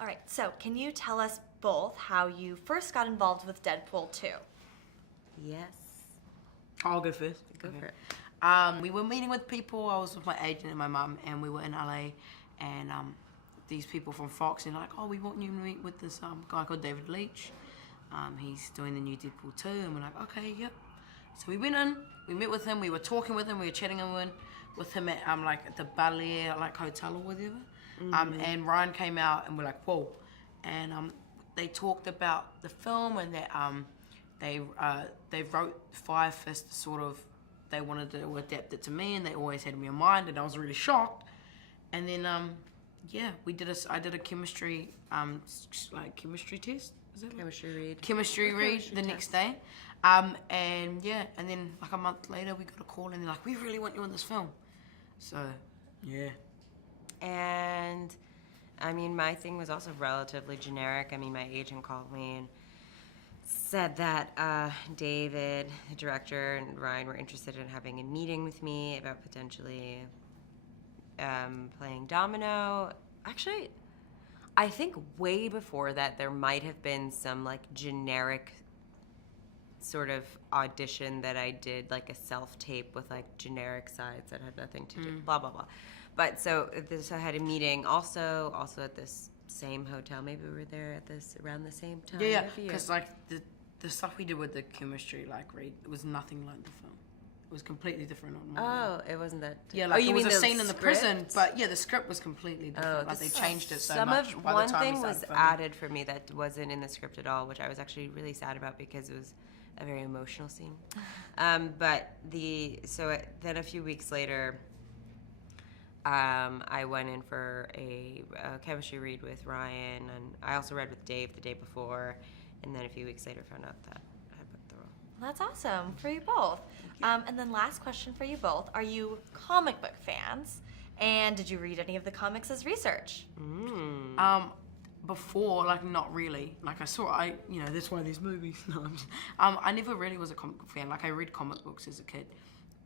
All right, so can you tell us both how you first got involved with Deadpool 2? Yes. I'll go first. Go for it. We were meeting with people. I was with my agent and my mum, and we were in LA, and these people from Fox, and like, oh, we want you to meet with this guy called David Leitch. He's doing the new Deadpool 2, and we're like, okay, yep. So we went in, we met with him, we were talking with him, we were chatting with him at like at the Bel Air like hotel or whatever. And Ryan came out, and we're like, whoa. And they talked about the film, and that they wrote Fire Fist sort of. They wanted to adapt it to me, and they always had me in mind, and I was really shocked. And then yeah, I did a chemistry chemistry test. Is it Chemistry read. Chemistry read the next day. And yeah, and then like a month later we got a call, and they're like, we really want you in this film. So yeah. And I mean, my thing was also relatively generic. I mean, my agent called me and said that David, the director, and Ryan were interested in having a meeting with me about potentially playing Domino. Actually, I think way before that there might have been some like generic sort of audition that I did, like a self-tape with like generic sides that had nothing to do, blah, blah, blah. But so I had a meeting also at this same hotel. Maybe we were there at around the same time. Yeah, because like the stuff we did with the chemistry read, it was nothing like the film. It was completely different on my Oh, it wasn't that. Yeah, like you it was mean a scene in the prison, script? but yeah, the script was completely different. Like they changed it so much. By One the time thing we was started filming. added for me that wasn't in the script at all, which I was actually really sad about because it was a very emotional scene. But then a few weeks later, I went in for a chemistry read with Ryan, and I also read with Dave the day before, and then a few weeks later found out that I booked the role. Well, that's awesome for you both. And then last question for you both. Are you comic book fans? And did you read any of the comics as research? Before, like, not really. Like, that's why of these movies. No, I never really was a comic book fan. Like, I read comic books as a kid,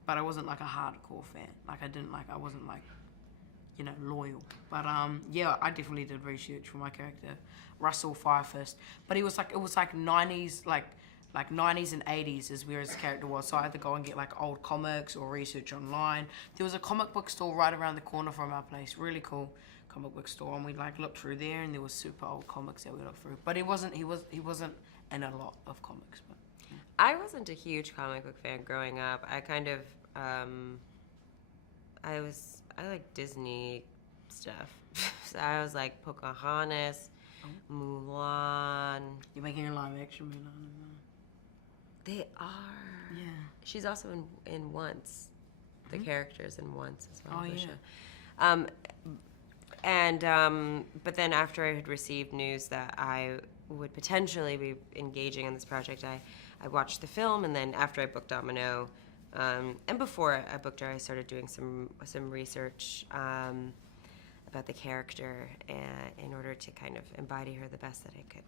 but I wasn't, like, a hardcore fan. Like, I wasn't, like, loyal. But, yeah, I definitely did research for my character, Russell Firefist. But it was, like, 90s, like 90s and 80s is where his character was. So I had to go and get, like, old comics or research online. There was a comic book store right around the corner from our place. Really cool comic book store, and we like looked through there, and there was super old comics that we looked through. But he wasn't in a lot of comics. But yeah. I wasn't a huge comic book fan growing up. I kind of I like Disney stuff. So I was like Pocahontas, Mulan. You're making a live action Mulan. They are. Yeah. She's also in Once. The characters in Once as well. Oh yeah. But then after I had received news that I would potentially be engaging in this project, I watched the film, and then after I booked Domino, and before I booked her, I started doing some research about the character in order to kind of embody her the best that I could.